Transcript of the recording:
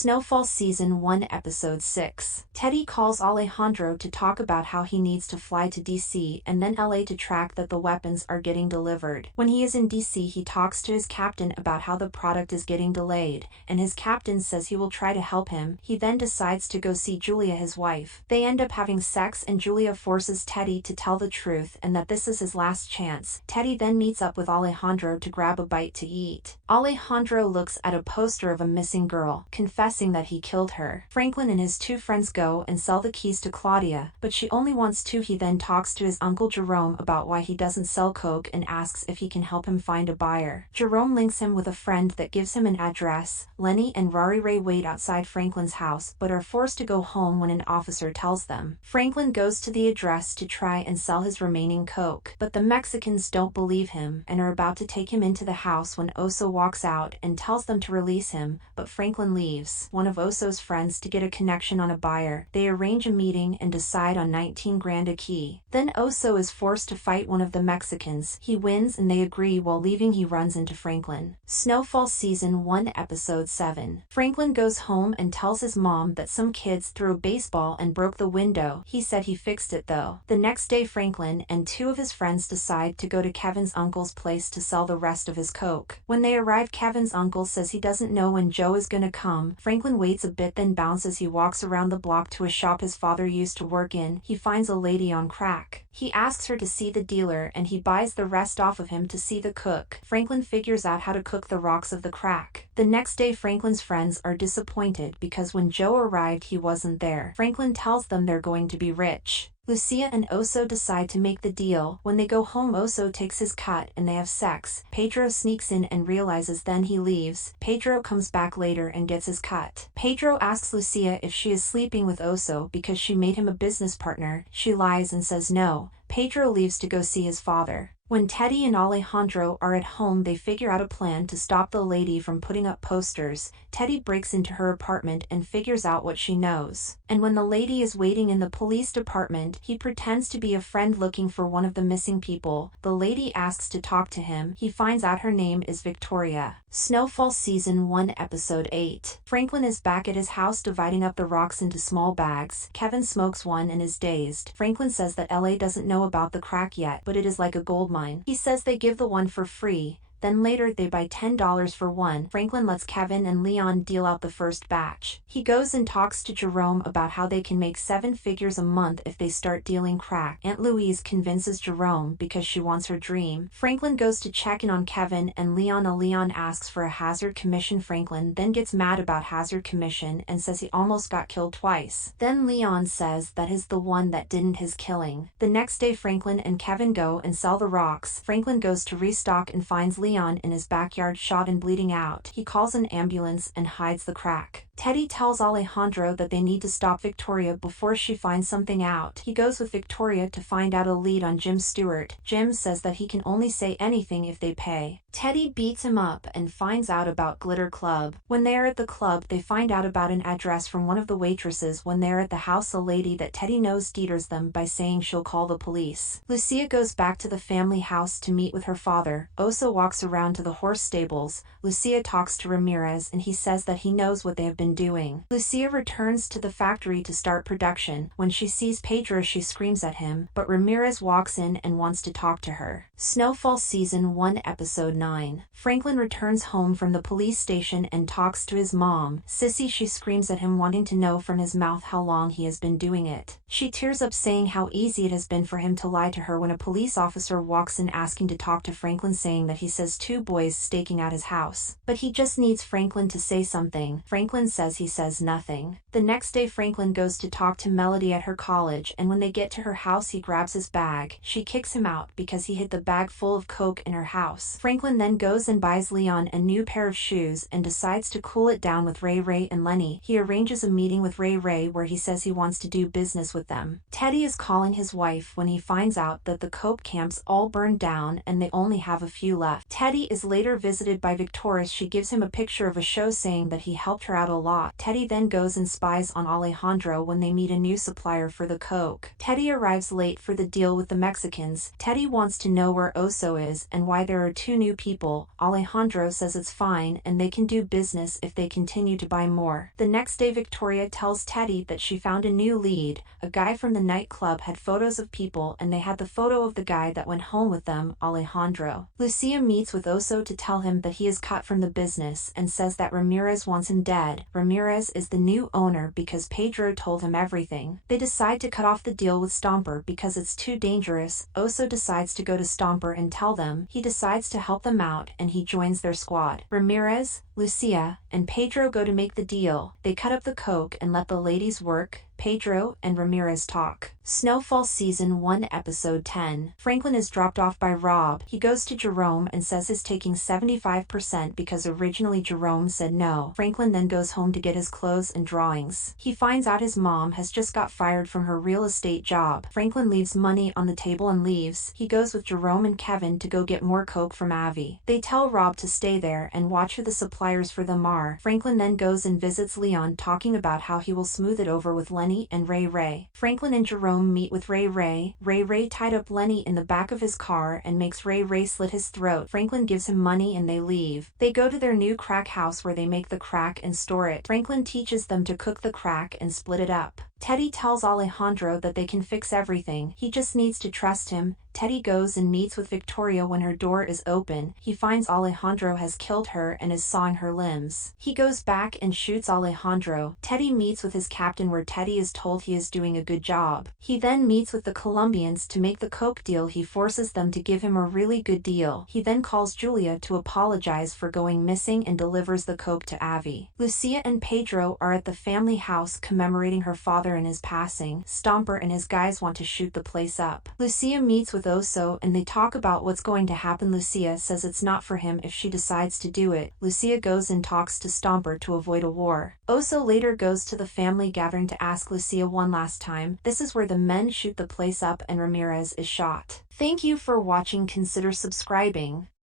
Snowfall Season 1 Episode 6. Teddy calls Alejandro to talk about how he needs to fly to DC and then LA to track that the weapons are getting delivered. When he is in DC, he talks to his captain about how the product is getting delayed, and his captain says he will try to help him. He then decides to go see Julia, his wife. They end up having sex and Julia forces Teddy to tell the truth and that this is his last chance. Teddy then meets up with Alejandro to grab a bite to eat. Alejandro looks at a poster of a missing girl, confessing that he killed her. Franklin and his two friends go and sell the keys to Claudia, but she only wants two. He then talks to his uncle Jerome about why he doesn't sell coke and asks if he can help him find a buyer. Jerome links him with a friend that gives him an address. Lenny and Rory Ray wait outside Franklin's house but are forced to go home when an officer tells them. Franklin goes to the address to try and sell his remaining coke, but the Mexicans don't believe him and are about to take him into the house when Oso walks out and tells them to release him, but Franklin leaves one of Oso's friends to get a connection on a buyer. They arrange a meeting and decide on 19 grand a key. Then Oso is forced to fight one of the Mexicans. He wins and they agree. While leaving, he runs into Franklin. Snowfall Season 1 Episode 7. Franklin goes home and tells his mom that some kids threw a baseball and broke the window. He said he fixed it though. The next day, Franklin and two of his friends decide to go to Kevin's uncle's place to sell the rest of his coke. When they arrive, Kevin's uncle says he doesn't know when Joe is gonna come. Franklin waits a bit then bounces. He walks around the block to a shop his father used to work in. He finds a lady on crack. He asks her to see the dealer and he buys the rest off of him to see the cook. Franklin figures out how to cook the rocks of the crack. The next day, Franklin's friends are disappointed because when Joe arrived he wasn't there. Franklin tells them they're going to be rich. Lucia and Oso decide to make the deal. When they go home, Oso takes his cut and they have sex. Pedro sneaks in and realizes, then he leaves. Pedro comes back later and gets his cut. Pedro asks Lucia if she is sleeping with Oso because she made him a business partner. She lies and says no. Pedro leaves to go see his father. When Teddy and Alejandro are at home, they figure out a plan to stop the lady from putting up posters. Teddy breaks into her apartment and figures out what she knows. And when the lady is waiting in the police department, he pretends to be a friend looking for one of the missing people. The lady asks to talk to him. He finds out her name is Victoria. Snowfall Season 1 Episode 8. Franklin is back at his house dividing up the rocks into small bags. Kevin smokes one and is dazed. Franklin says that LA doesn't know about the crack yet, but it is like a gold mine. He says they give the one for free. Then later they buy $10 for one. Franklin lets Kevin and Leon deal out the first batch. He goes and talks to Jerome about how they can make 7 figures a month if they start dealing crack. Aunt Louise convinces Jerome because she wants her dream. Franklin goes to check in on Kevin and Leon. Leon asks for a hazard commission. Franklin then gets mad about hazard commission and says he almost got killed twice. Then Leon says that is the one that didn't his killing. The next day, Franklin and Kevin go and sell the rocks. Franklin goes to restock and finds Leon in his backyard shot and bleeding out. He calls an ambulance and hides the crack. Teddy tells Alejandro that they need to stop Victoria before she finds something out. He goes with Victoria to find out a lead on Jim Stewart. Jim says that he can only say anything if they pay. Teddy beats him up and finds out about Glitter Club. When they are at the club, they find out about an address from one of the waitresses. When they're at the house, a lady that Teddy knows deters them by saying she'll call the police. Lucia goes back to the family house to meet with her father. Oso walks around to the horse stables. Lucia talks to Ramirez and he says that he knows what they have been doing. Lucia returns to the factory to start production. When she sees Pedro, she screams at him, but Ramirez walks in and wants to talk to her. Snowfall Season 1 Episode 9. Franklin returns home from the police station and talks to his mom, Sissy. She screams at him, wanting to know from his mouth how long he has been doing it. She tears up, saying how easy it has been for him to lie to her. When a police officer walks in asking to talk to Franklin, saying that he says 2 boys staking out his house, but he just needs Franklin to say something. Franklin says he says nothing. The next day, Franklin goes to talk to Melody at her college, and when they get to her house, he grabs his bag. She kicks him out because he hid the bag full of coke in her house. Franklin then goes and buys Leon a new pair of shoes and decides to cool it down with Ray and Lenny. He arranges a meeting with Ray where he says he wants to do business with with them. Teddy is calling his wife when he finds out that the coke camps all burned down and they only have a few left. Teddy is later visited by Victoria. She gives him a picture of a show saying that he helped her out a lot. Teddy then goes and spies on Alejandro when they meet a new supplier for the coke. Teddy arrives late for the deal with the Mexicans. Teddy wants to know where Oso is and why there are two new people. Alejandro says it's fine and they can do business if they continue to buy more. The next day Victoria tells Teddy that she found a new lead. A guy from the nightclub had photos of people and they had the photo of the guy that went home with them, Alejandro. Lucia meets with Oso to tell him that he is cut from the business and says that Ramirez wants him dead. Ramirez is the new owner because Pedro told him everything. They decide to cut off the deal with Stomper because it's too dangerous. Oso decides to go to Stomper and tell them. He decides to help them out and he joins their squad. Ramirez, Lucia, and Pedro go to make the deal. They cut up the coke and let the ladies work. Pedro and Ramirez talk. Snowfall Season 1 Episode 10. Franklin is dropped off by Rob. He goes to Jerome and says he's taking 75% because originally Jerome said no. Franklin then goes home to get his clothes and drawings. He finds out his mom has just got fired from her real estate job. Franklin leaves money on the table and leaves. He goes with Jerome and Kevin to go get more coke from Avi. They tell Rob to stay there and watch who the suppliers for them are. Franklin then goes and visits Leon, talking about how he will smooth it over with Lenny and Ray Ray. Franklin and Jerome meet with Ray Ray. Ray Ray tied up Lenny in the back of his car and makes Ray Ray slit his throat. Franklin gives him money and they leave. They go to their new crack house where they make the crack and store it. Franklin teaches them to cook the crack and split it up. Teddy tells Alejandro that they can fix everything. He just needs to trust him. Teddy goes and meets with Victoria when her door is open. He finds Alejandro has killed her and is sawing her limbs. He goes back and shoots Alejandro. Teddy meets with his captain where Teddy is told he is doing a good job. He then meets with the Colombians to make the coke deal. He forces them to give him a really good deal. He then calls Julia to apologize for going missing and delivers the coke to Avi. Lucia and Pedro are at the family house commemorating her father and his passing. Stomper and his guys want to shoot the place up. Lucia meets with Oso and they talk about what's going to happen. Lucia says it's not for him if she decides to do it. Lucia goes and talks to Stomper to avoid a war. Oso later goes to the family gathering to ask Lucia one last time. This is where the men shoot the place up and Ramirez is shot. Thank you for watching. Consider subscribing.